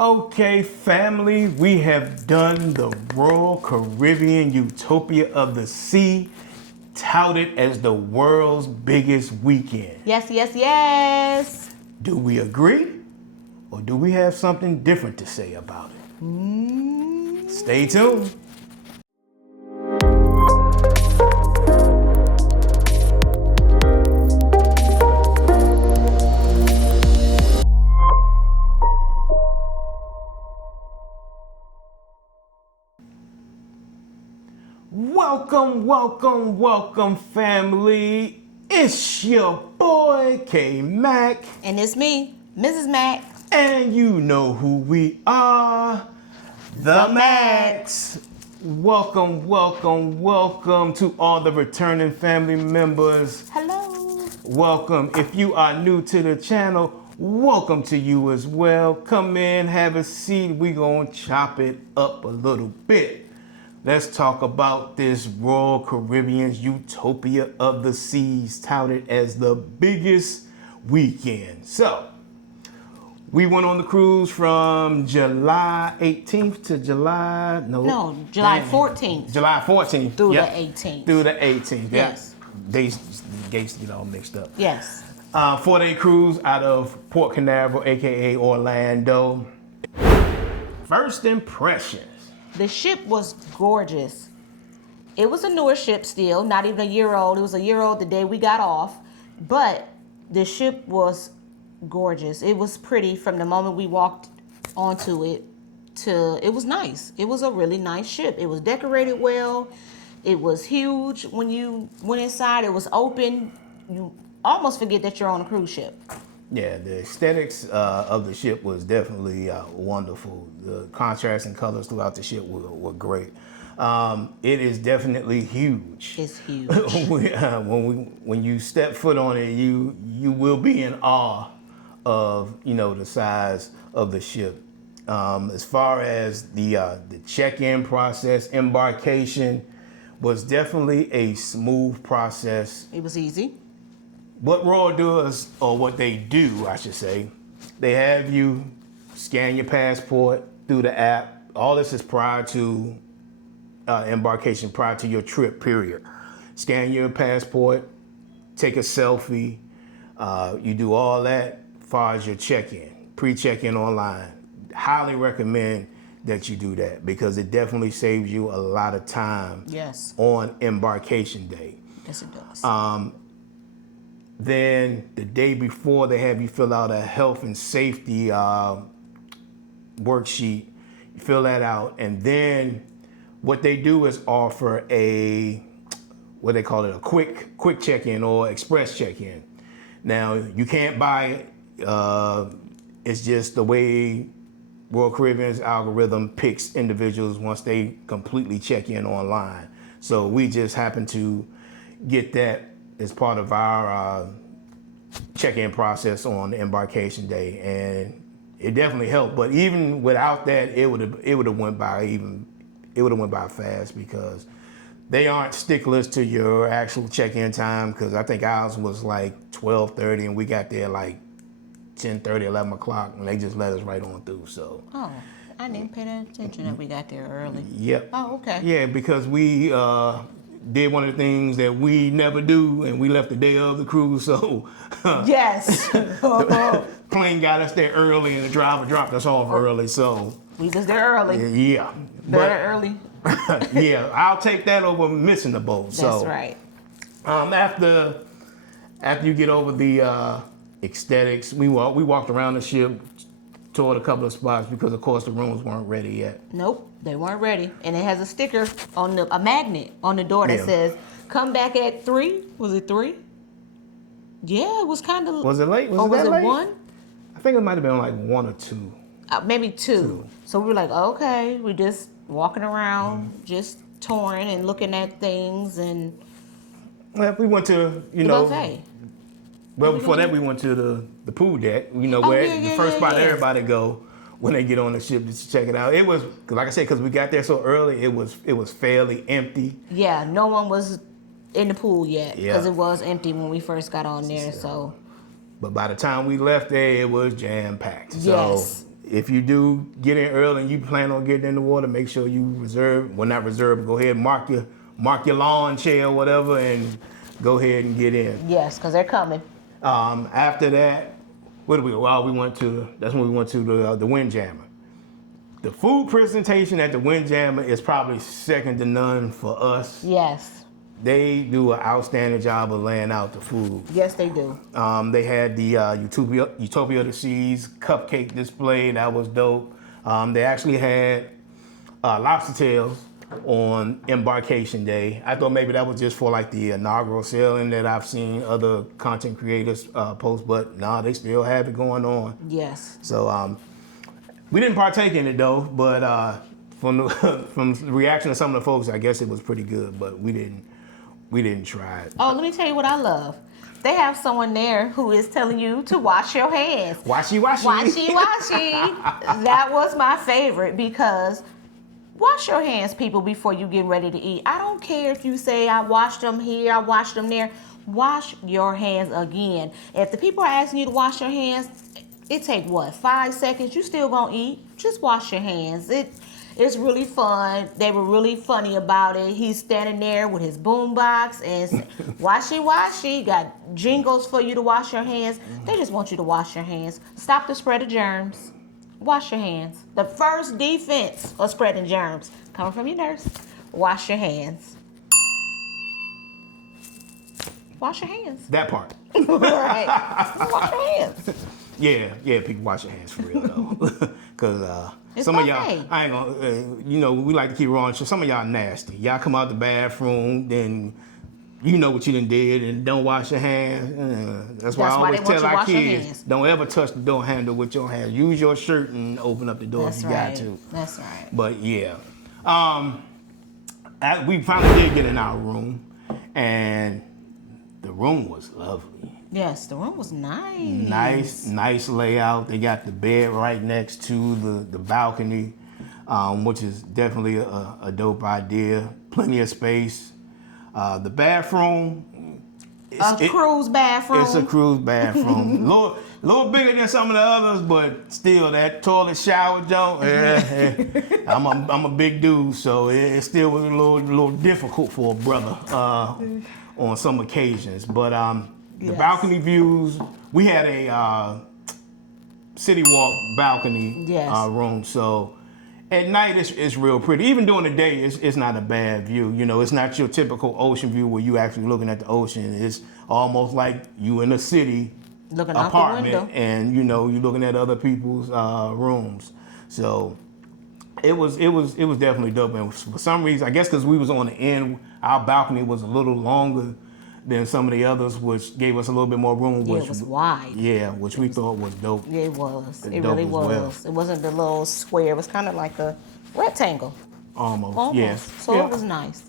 Okay, family, we have done the Royal Caribbean Utopia of the Sea, touted as the world's biggest weekend. Yes, yes, yes. Do we agree? Or do we have something different to say about it? Stay tuned. Welcome, family. It's your boy, 𝐾𝐨𝐬. And it's me, Mrs. Mac. And you know who we are, the Macs. Welcome to all the returning family members. Hello. Welcome. If you are new to the channel, welcome to you as well. Come in, have a seat. We gonna chop it up a little bit. Let's talk about this Royal Caribbean's Utopia of the Seas, touted as the biggest weekend. So, we went on the cruise from July 18th to July 14th. July 14th. Through the 18th. Through the 18th. Yes. Dates get all mixed up. Yes. 4-day cruise out of Port Canaveral, aka Orlando. First impressions. The ship was gorgeous. It was a newer ship still, not even a year old. It was a year old the day we got off, but the ship was gorgeous. It was pretty from the moment we walked onto it to, it was nice. It was a really nice ship. It was decorated well. It was huge. When you went inside, it was open. You almost forget that you're on a cruise ship. Yeah, the aesthetics of the ship was definitely wonderful. The contrast and colors throughout the ship were great. It is definitely huge. It's huge. When you step foot on it, you will be in awe of the size of the ship. As far as the check-in process, embarkation was definitely a smooth process. It was easy. What Royal does, or what they do, I should say, they have you scan your passport through the app. All this is prior to embarkation, prior to your trip, period. Scan your passport, take a selfie. You do all that as far as your check-in, pre-check-in online. Highly recommend that you do that because it definitely saves you a lot of time. Yes. On embarkation day. Yes, it does. Then the day before, they have you fill out a health and safety worksheet. You fill that out, and then what they do is offer a what they call it, a quick check-in or express check-in. Now you can't buy it. It's just the way Royal Caribbean's algorithm picks individuals once they completely check in online. So we just happen to get that as part of our check-in process on embarkation day, and it definitely helped. But even without that, it would have went by fast because they aren't sticklers to your actual check-in time. Because I think ours was like 12:30, and we got there like 10:30, 11 o'clock, and they just let us right on through. So. Oh, I didn't pay that attention that we got there early. Yep. Oh, okay. Yeah, because we did one of the things that we never do, and we left the day of the cruise, so yes. The plane got us there early, and the driver dropped us off early, so we was there early. Yeah, better early. Yeah, I'll take that over missing the boat. That's right. After you get over the aesthetics, we walked around the ship, toured a couple of spots because of course the rooms weren't ready yet. Nope, they weren't ready. And it has a sticker on a magnet on the door that says, "Come back at 3." Was it 3? Yeah, it was kind of. Was it late? Was it late? 1? I think it might have been like 1 or 2. Maybe 2. So we were like, okay, we just walking around, just touring and looking at things and. Well, we went to the buffet. Well, before that, we went to the pool deck. Where the first spot everybody go when they get on the ship just to check it out. It was, like I said, because we got there so early, it was fairly empty. Yeah, no one was in the pool yet because it was empty when we first got on there. So, but by the time we left there, it was jam packed. Yes. So if you do get in early and you plan on getting in the water, make sure you reserve. Well, not reserve, but go ahead and mark your lawn chair or whatever, and go ahead and get in. Yes, because they're coming. After that, what did we? Well, that's when we went to the Windjammer. The food presentation at the Windjammer is probably second to none for us. Yes. They do an outstanding job of laying out the food. Yes, they do. They had the Utopia of the Seas cupcake display. That was dope. They actually had lobster tails on embarkation day. I thought maybe that was just for like the inaugural sailing that I've seen other content creators post, but no, they still have it going on. Yes. So we didn't partake in it though, but from the reaction of some of the folks, I guess it was pretty good, but we didn't try it. Oh, let me tell you what I love. They have someone there who is telling you to wash your hands. Washy, washy. Washy, washy. That was my favorite because wash your hands, people, before you get ready to eat. I don't care if you say, I washed them here, I washed them there. Wash your hands again. If the people are asking you to wash your hands, it take what, 5 seconds? You still gonna eat? Just wash your hands. It's really fun. They were really funny about it. He's standing there with his boombox and washy washy. Got jingles for you to wash your hands. They just want you to wash your hands. Stop the spread of germs. Wash your hands. The first defense of spreading germs coming from your nurse. Wash your hands. Wash your hands. That part. Right. Wash your hands. Yeah, people wash your hands for real though. Cause It's some of okay. y'all, I ain't gonna, we like to keep rolling. So some of y'all nasty. Y'all come out the bathroom, then you know what you done did, and don't wash your hands. That's why I always tell our kids, don't ever touch the door handle with your hands. Use your shirt and open up the door if you got to. That's right. But yeah, we finally did get in our room, and the room was lovely. Yes, the room was nice. Nice layout. They got the bed right next to the balcony, which is definitely a dope idea. Plenty of space. The bathroom. Cruise bathroom. It's a cruise bathroom. little bigger than some of the others, but still that toilet shower joint. I'm a big dude, so it still was a little difficult for a brother on some occasions. But the balcony views, we had a city walk balcony room, so at night it's real pretty. Even during the day, it's not a bad view. You know, it's not your typical ocean view where you actually looking at the ocean. It's almost like you in a city looking out apartment, the window. and you're looking at other people's rooms. So it was definitely dope. And for some reason, I guess because we was on the end, our balcony was a little longer than some of the others, which gave us a little bit more room. Yeah, it was wide. Yeah, which we thought was dope. Yeah, it was. It really was. Well. It wasn't the little square. It was kind of like a rectangle. Almost. Yeah. So it was nice.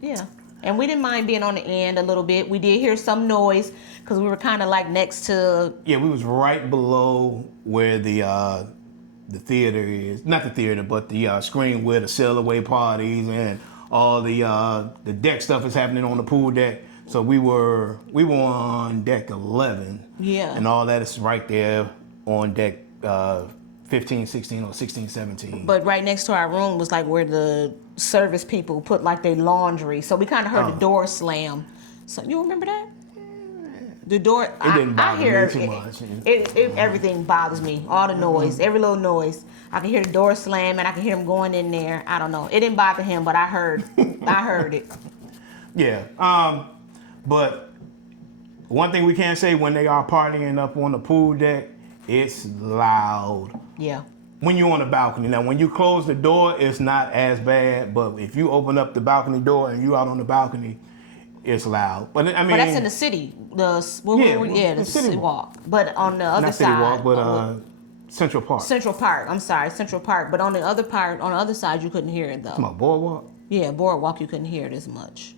Yeah. And we didn't mind being on the end a little bit. We did hear some noise because we were kind of like next to... Yeah, we was right below where the theater is. Not the theater, but the screen where the sail away parties and all the deck stuff is happening on the pool deck. So we were on deck 11. Yeah. And all that is right there on deck 15, 16, or 16, 17. But right next to our room was like where the service people put like their laundry. So we kind of heard the door slam. So you remember that? The door. It didn't bother me too much. Everything bothers me. All the noise, every little noise. I can hear the door slam and I can hear him going in there. I don't know. It didn't bother him, but I heard it. Yeah. But one thing we can say, when they are partying up on the pool deck, it's loud. Yeah. When you're on the balcony. Now, when you close the door, it's not as bad. But if you open up the balcony door and you out on the balcony, it's loud. But I mean, that's in the city. The city walk. But on the other not side, city walk, but Central Park. Central Park. I'm sorry, Central Park. But on the other side, you couldn't hear it though. Come on, boardwalk. Yeah, boardwalk. You couldn't hear it as much.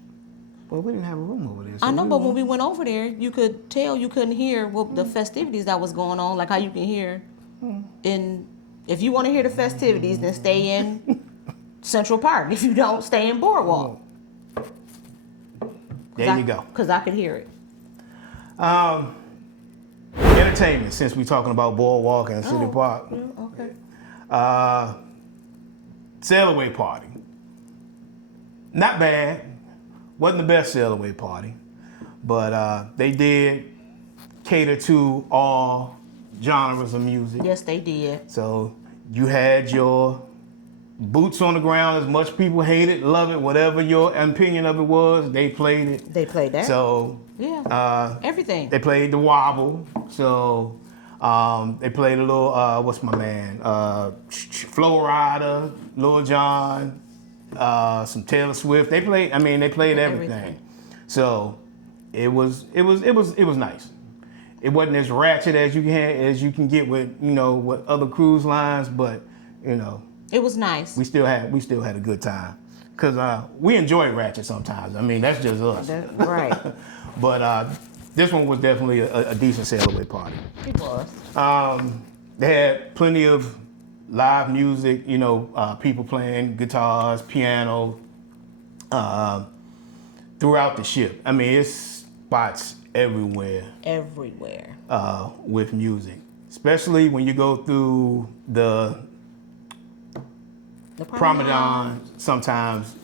Well, we didn't have a room over there. So I know, but when we went over there, you could tell you couldn't hear the festivities that was going on, like how you can hear if you want to hear the festivities, then stay in Central Park. If you don't, stay in Boardwalk. There you go. Because I could hear it. Yeah, Entertainment, since we're talking about Boardwalk and City Park. Okay. Sail-away party. Not bad. Wasn't the best sail-away party. But they did cater to all genres of music. Yes, they did. So you had your boots on the ground. As much people hate it, love it, whatever your opinion of it was, they played it. They played that. So yeah, everything. they played the wobble. So they played a little what's my man? Flo Rida, Lil Jon, some Taylor Swift. They played everything. So it was nice. It wasn't as ratchet as you can get with with other cruise lines, but it was nice. We still had a good time because we enjoy ratchet sometimes. I mean that's just us, right? But this one was definitely a decent sail-away party. It was. They had plenty of live music, people playing guitars, piano, throughout the ship. I mean, it's spots everywhere. Everywhere. With music, especially when you go through the promenade. Sometimes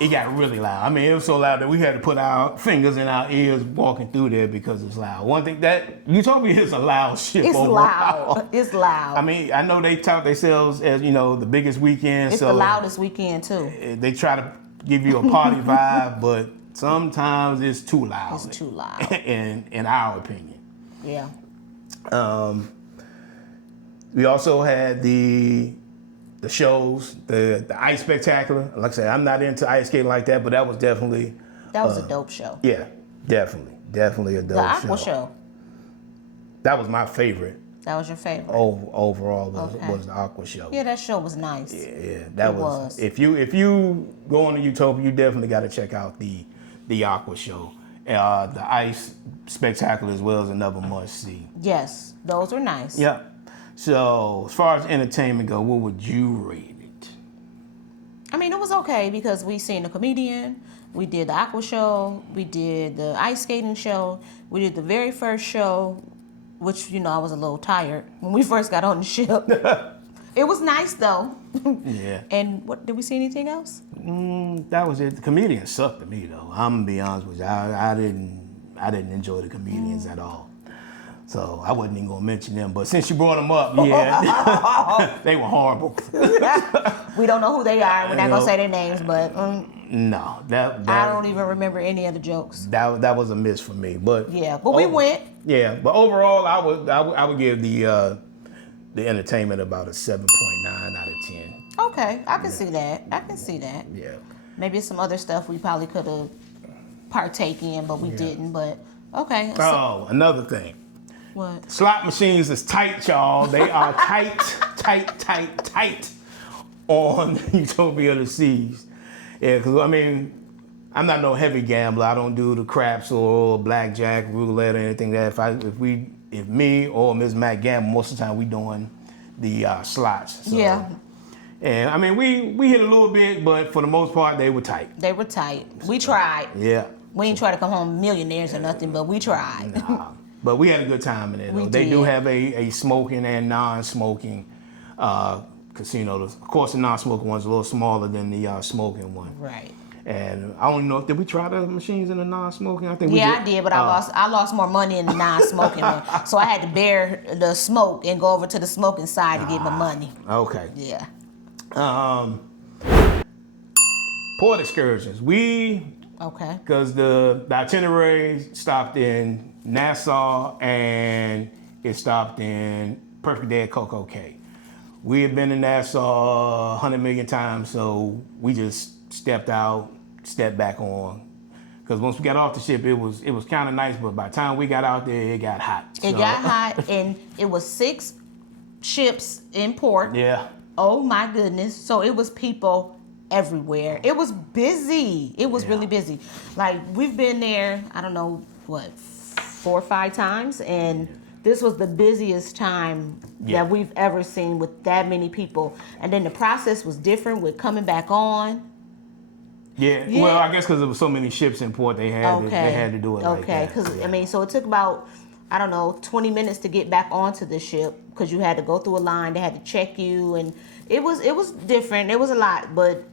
it got really loud. I mean, it was so loud that we had to put our fingers in our ears walking through there because it's loud. One thing that Utopia is a loud ship. It's overall. loud. It's loud. I mean, I know they tout themselves as the biggest weekend. It's so the loudest weekend too. They try to give you a party vibe, but sometimes it's too loud. It's too loud. in our opinion. Yeah. We also had the shows, the ice spectacular. Like I said, I'm not into ice skating like that, but that was definitely a dope show. Yeah, definitely a dope show. The Aqua show. That was my favorite. That was your favorite. Overall was the Aqua show. Yeah, that show was nice. Yeah, that was. If you go on to Utopia, you definitely got to check out the Aqua show. The ice spectacular as well is another must see. Yes, those were nice. Yeah. So as far as entertainment go, what would you rate it? I mean, it was okay because we seen the comedian, we did the Aqua show, we did the ice skating show, we did the very first show, which I was a little tired when we first got on the ship. It was nice though. Yeah. And what did we see anything else? That was it. The comedians sucked to me though. I'm gonna be honest with you. I didn't enjoy the comedians at all. So I wasn't even gonna mention them. But since you brought them up, yeah, they were horrible. We don't know who they are. We're not gonna say their names, but no, that I don't even remember any of the jokes. That was a miss for me. But yeah, but we went. Yeah, but overall, I would give the entertainment about a 7.9 out of 10. Okay, I can see that. Yeah. Maybe some other stuff we probably could have partake in, but we didn't. But okay. Oh, another thing. What? Slot machines is tight, y'all. They are tight on Utopia of the Seas. Yeah, because I mean, I'm not no heavy gambler. I don't do the craps or blackjack, roulette, or anything like that. If me or Ms. Matt gamble, most of the time we doing the slots. So. Yeah. And I mean, we hit a little bit, but for the most part, they were tight. They were tight. We tried. Yeah. We ain't try to come home millionaires or nothing, but we tried. Nah. But we had a good time in it. They do have a smoking and non-smoking casino. Of course, the non-smoking one's a little smaller than the smoking one. Right. And I don't know, did we try the machines in the non-smoking? I think we did. Yeah, I did, but I lost more money in the non-smoking one. So I had to bear the smoke and go over to the smoking side to get my money. Okay. Yeah. Port excursions. Okay. Because the itinerary stopped in Nassau and it stopped in Perfect Day at CocoCay. We had been in Nassau 100 million times, so we just stepped back on. Because once we got off the ship, it was kind of nice, but by the time we got out there, it got hot. It got hot, and it was 6 ships in port. Yeah. Oh my goodness. So it was people everywhere. It was busy. It was really busy. Like, we've been there, I don't know, 4 or 5 times, and this was the busiest time that we've ever seen with that many people. And then the process was different with coming back on. Yeah. Well, I guess because there was so many ships in port, they had to do it like that. Okay, because I mean, so it took about, I don't know, 20 minutes to get back onto the ship because you had to go through a line. They had to check you, and it was different. It was a lot, but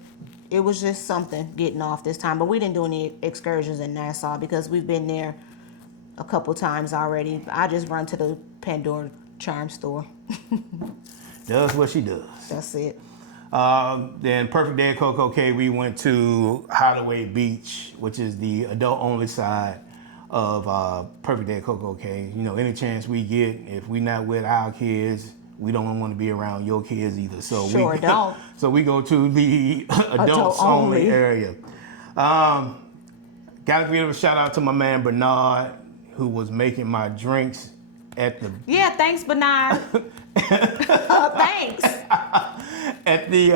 it was just something getting off this time. But we didn't do any excursions in Nassau because we've been there a couple times already. I just run to the Pandora charm store. Does what she does. That's it. Then Perfect Day at CocoCay, we went to Hideaway Beach, which is the adult-only side of Perfect Day at CocoCay. You know, any chance we get, if we not with our kids, we don't want to be around your kids either. So Sure don't. So we go to the adults-only area. Got to give a shout out to my man Bernard, who was making my drinks at the... Yeah, thanks, Bernard. Thanks. At the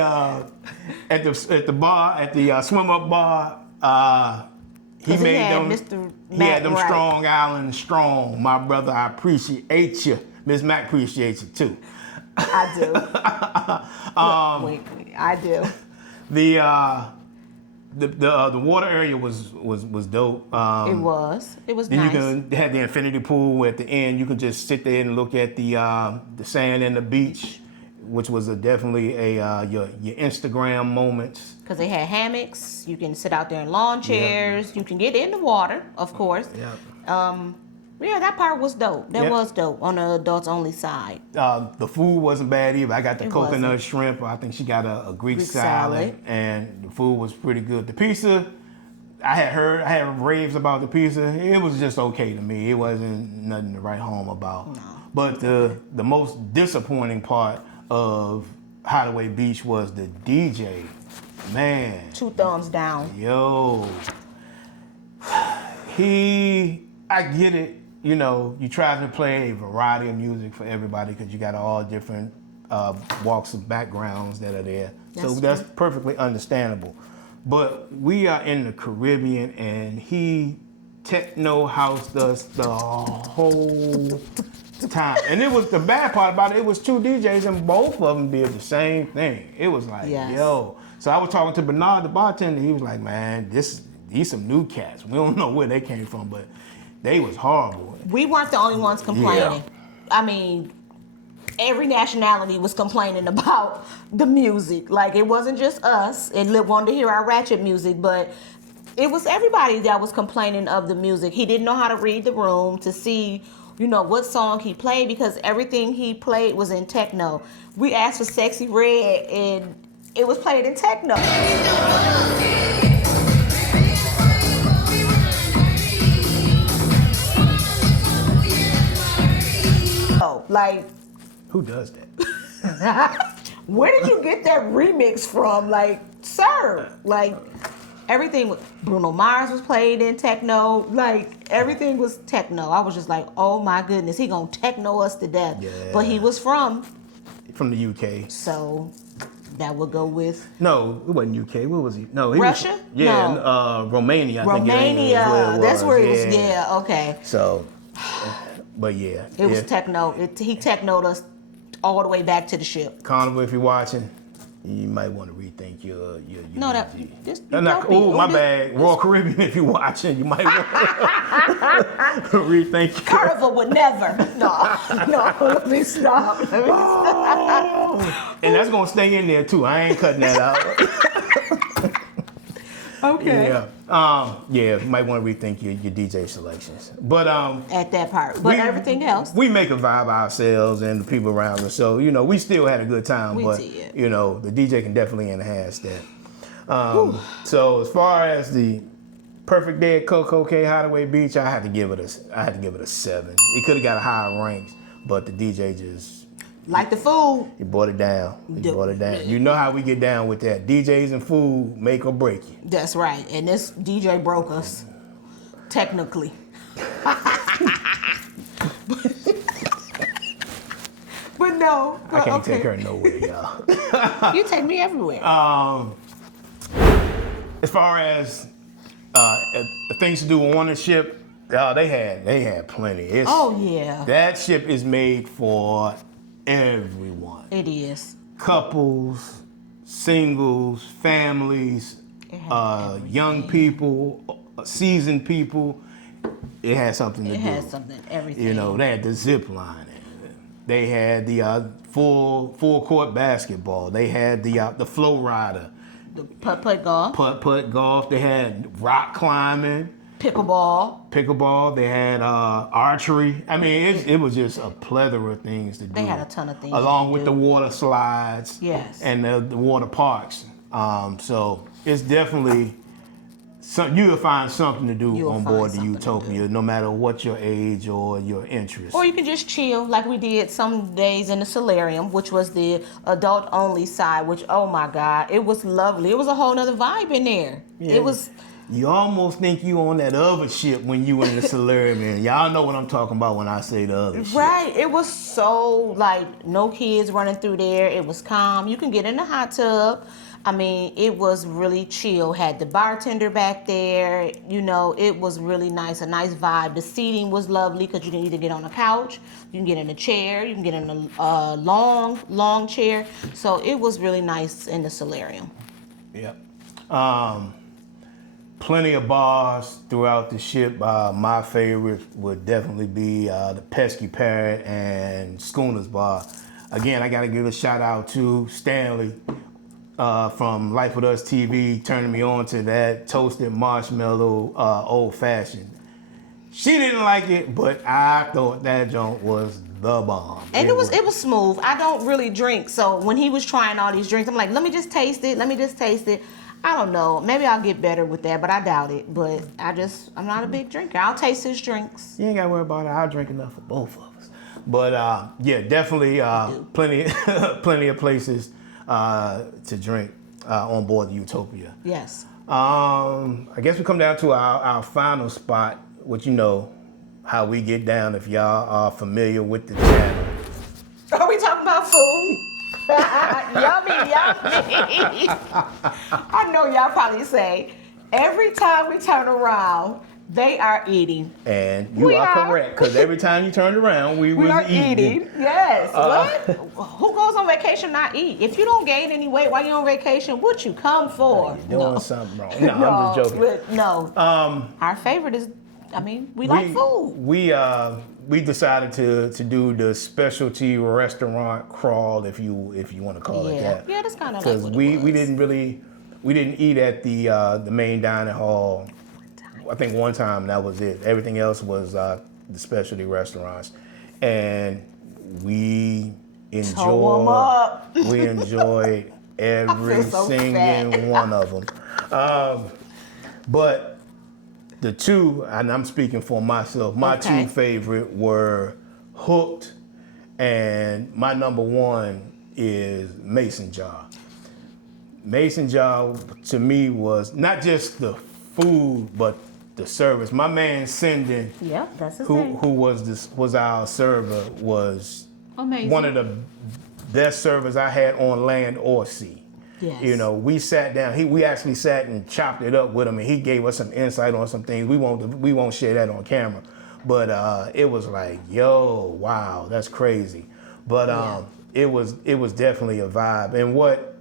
bar, at the swim up bar, he made them. He had them Strong Island strong. My brother, I appreciate you. Miss Mac appreciates you too. I do. Wait, I do. The water area was dope. It was then nice. You had the infinity pool at the end. You could just sit there and look at the sand and the beach, which was definitely your Instagram moments. Because they had hammocks. You can sit out there in lawn chairs. Yep. You can get in the water, of course. Yeah. Yeah, that part was dope. That was dope on the adults only side. The food wasn't bad either. I got the coconut shrimp. I think she got a Greek salad, and the food was pretty good. The pizza, I had raves about the pizza. It was just okay to me. It wasn't nothing to write home about. No. But the most disappointing part of Hideaway Beach was the DJ. Man. 2 thumbs down. Yo. I get it. You know, you try to play a variety of music for everybody because you got all different walks of backgrounds that are there. That's perfectly understandable. But we are in the Caribbean, and he techno housed us the whole time. And it was the bad part about it. It was 2 DJs, and both of them did the same thing. It was like, yo. So I was talking to Bernard, the bartender. He was like, man, these some new cats. We don't know where they came from, but they was horrible. We weren't the only ones complaining. Yeah. I mean, every nationality was complaining about the music. Like, it wasn't just us. It wanted to hear our ratchet music, but it was everybody that was complaining of the music. He didn't know how to read the room to see, you know, what song he played because everything he played was in techno. We asked for Sexy Red, and it was played in techno. Like, who does that? Where did you get that remix from? Like, sir, like everything. Bruno Mars was played in techno. Like, everything was techno. I was just like, oh my goodness, he gonna techno us to death. Yeah. But he was from the UK. So that would go with. No, it wasn't UK. Where was he? No, he Russia. No. Romania. Romania. That's where it was. Yeah. Okay. So. But yeah. It was techno. He technoed us all the way back to the ship. Carnival, if you're watching, you might want to rethink your no, that this my bad. Royal Caribbean, if you're watching, you might want to rethink your Carnival would never. No, let me stop. And that's gonna stay in there too. I ain't cutting that out. Okay. Yeah. You might want to rethink your DJ selections. But at that part. But everything else. We make a vibe ourselves and the people around us. So, you know, we still had a good time. But you know, the DJ can definitely enhance that. So as far as the Perfect Day at CocoCay Hideaway Beach, I had to give it a 7. It could have got a higher ranks, but the DJ just like the food. He brought it down. You know how we get down with that. DJs and food make or break you. That's right. And this DJ broke us. Technically. But no. I can't take her nowhere, y'all. You take me everywhere. As far as things to do on the ship, they had plenty. That ship is made for everyone. It is. Couples, singles, families, young people, seasoned people. it had something to do. It had something, everything. You know, they had the zip line. They had the full court basketball. They had the flow rider. The putt-putt golf. Putt-putt golf. They had rock climbing. Pickleball. They had archery. I mean, it was just a plethora of things to do. They had a ton of things. Along with the water slides. Yes. And the water parks. So it's definitely you'll find something to do on board the Utopia, no matter what your age or your interest. Or you can just chill, like we did some days in the solarium, which was the adult-only side. Which, oh my God, it was lovely. It was a whole nother vibe in there. Yeah. It was. You almost think you on that other ship when you in the solarium, man. Y'all know what I'm talking about when I say the other ship. Right. It was so, like, no kids running through there. It was calm. You can get in the hot tub. I mean, it was really chill. Had the bartender back there. You know, it was really nice. A nice vibe. The seating was lovely because you can either get on a couch, you can get in a chair, you can get in a long chair. So it was really nice in the solarium. Yep. Plenty of bars throughout the ship. My favorite would definitely be the Pesky Parrot and Schooner's Bar. Again, I got to give a shout out to Stanley from Life With Us TV, turning me on to that toasted marshmallow old fashioned. She didn't like it, but I thought that joint was the bomb. And it was smooth. I don't really drink, so when he was trying all these drinks, I'm like, let me just taste it. I don't know. Maybe I'll get better with that, but I doubt it. But I'm not a big drinker. I'll taste his drinks. You ain't got to worry about it. I'll drink enough for both of us. But yeah, definitely plenty of places to drink on board the Utopia. Yes. I guess we come down to our final spot, which you know how we get down if y'all are familiar with the channel. Are we talking about food? Yummy. I know y'all probably say, every time we turn around, they are eating. And you are correct, because every time you turned around, we was eating. Yes. What? Who goes on vacation not eat? If you don't gain any weight while you're on vacation, what you come for? You're doing something wrong. No, I'm just joking. No. Our favorite is, we like food. We decided to do the specialty restaurant crawl, if you want to call it that. Yeah, that's kind of like what it was. we didn't eat at the main dining hall. I think one time, that was it. Everything else was the specialty restaurants, and we enjoyed every single one of them. But the two, and I'm speaking for myself, my two favorite were Hooked, and my number one is Mason Jar. Mason Jar to me was not just the food, but the service. My man Senden, that's his name. who was our server, was amazing. One of the best servers I had on land or sea. Yes. You know, we sat down. We actually sat and chopped it up with him, and he gave us some insight on some things. We won't share that on camera, but it was like, yo, wow, that's crazy. But it was definitely a vibe. And what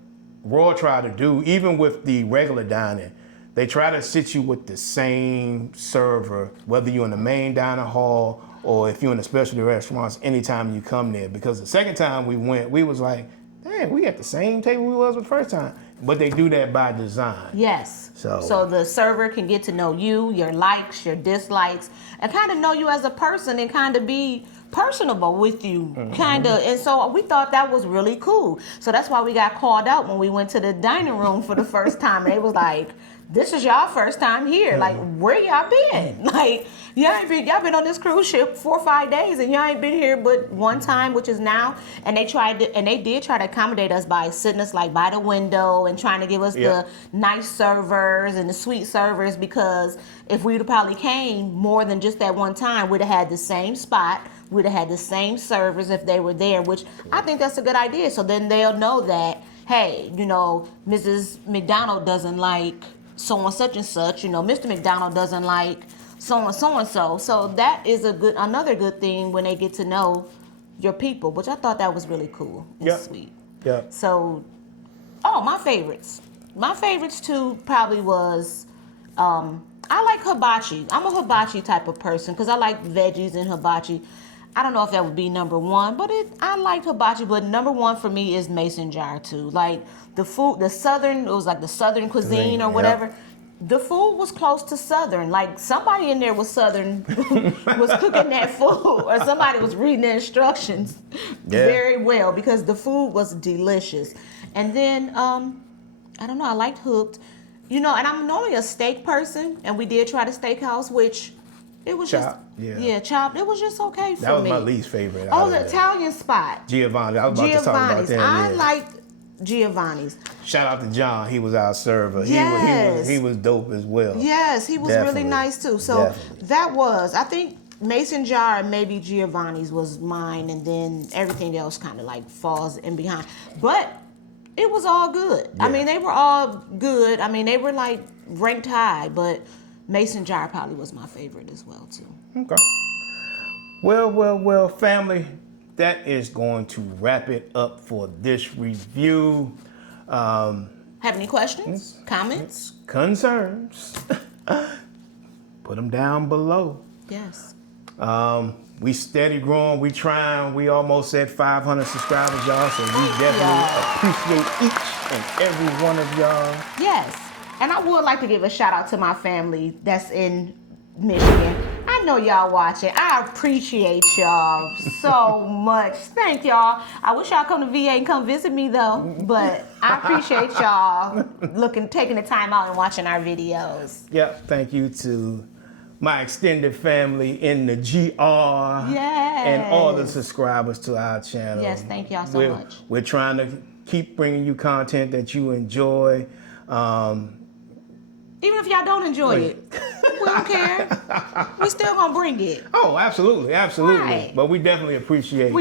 Roy tried to do, even with the regular dining, they try to sit you with the same server, whether you're in the main dining hall or if you're in the specialty restaurants, anytime you come there. Because the second time we went, we was like, dang, we at the same table we was the first time. But they do that by design. Yes. So the server can get to know you, your likes, your dislikes, and kind of know you as a person and kind of be personable with you, kind of. And so we thought that was really cool. So that's why we got called out when we went to the dining room for the first time. And it was like, this is y'all first time here. Like, where y'all been? Like, y'all been on this cruise ship 4 or 5 days, and y'all ain't been here but one time, which is now. And they did try to accommodate us by sitting us like by the window and trying to give us the nice servers and the sweet servers, because if we'd have probably came more than just that one time, we'd have had the same spot. We'd have had the same servers if they were there, which I think that's a good idea. So then they'll know that, hey, you know, Mrs. McDonald doesn't like so and such and such, you know, Mr. McDonald doesn't like so and so. So that is another good thing when they get to know your people, which I thought that was really cool and sweet. Yeah. So, my favorites. My favorites too probably was I like hibachi. I'm a hibachi type of person because I like veggies in hibachi. I don't know if that would be number one, but I like hibachi. But number one for me is mason jar too. Like the food, the southern, it was like the southern cuisine or whatever. Yep. The food was close to southern. Like somebody in there was southern, was cooking that food, or somebody was reading the instructions very well because the food was delicious. And then I don't know, I liked Hooked. You know, and I'm normally a steak person, and we did try the steakhouse, which it was Chopped, just Chopped. It was just okay for me. That was my least favorite. Oh, the Italian spot. 𝐬𝐿𝐵𝐼's. I was about to talk about that. I liked 𝐬𝐿𝐵𝐼's. Shout out to John. He was our server. Yes. He was dope as well. Yes, he was really nice too. So that was, I think, mason jar and maybe 𝐬𝐿𝐵𝐼's was mine, and then everything else kind of like falls in behind. But it was all good. Yeah. I mean, they were all good. I mean, they were like ranked high, but mason jar probably was my favorite as well too. Okay. Well, family, that is going to wrap it up for this review. Have any questions, comments, concerns? Put them down below. Yes. We steady growing, we trying, we almost at 500 subscribers, y'all, so we definitely appreciate each and every one of y'all. Yes, and I would like to give a shout out to my family that's in Michigan. I know y'all watching. I appreciate y'all so much. Thank y'all. I wish y'all come to VA and come visit me though, but I appreciate y'all taking the time out and watching our videos. Yep, thank you to my extended family in the GR, and all the subscribers to our channel. Yes, thank y'all so much. We're trying to keep bringing you content that you enjoy. Even if y'all don't enjoy it, we don't care. We still gonna bring it. Oh, absolutely. Right. But we definitely appreciate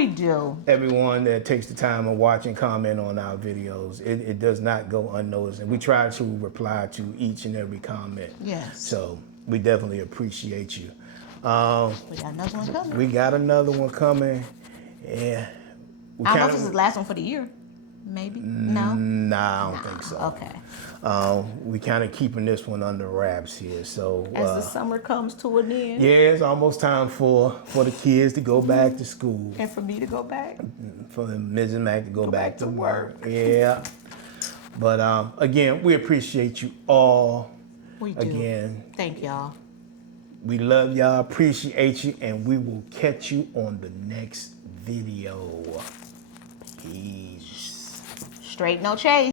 everyone that takes the time to watch and comment on our videos. It does not go unnoticed, and we try to reply to each and every comment. Yes. So we definitely appreciate you. We got another one coming. We got another one coming. Yeah. I don't know if this is the last one for the year. Maybe? No? Nah, I don't think so. Okay. We kind of keeping this one under wraps here. So as the summer comes to an end. Yeah, it's almost time for the kids to go back to school. And for me to go back. For Mrs. Mac to go back to work. Yeah. But again, we appreciate you all. We do. Again. Thank y'all. We love y'all, appreciate you, and we will catch you on the next video. Peace. Straight, no chase.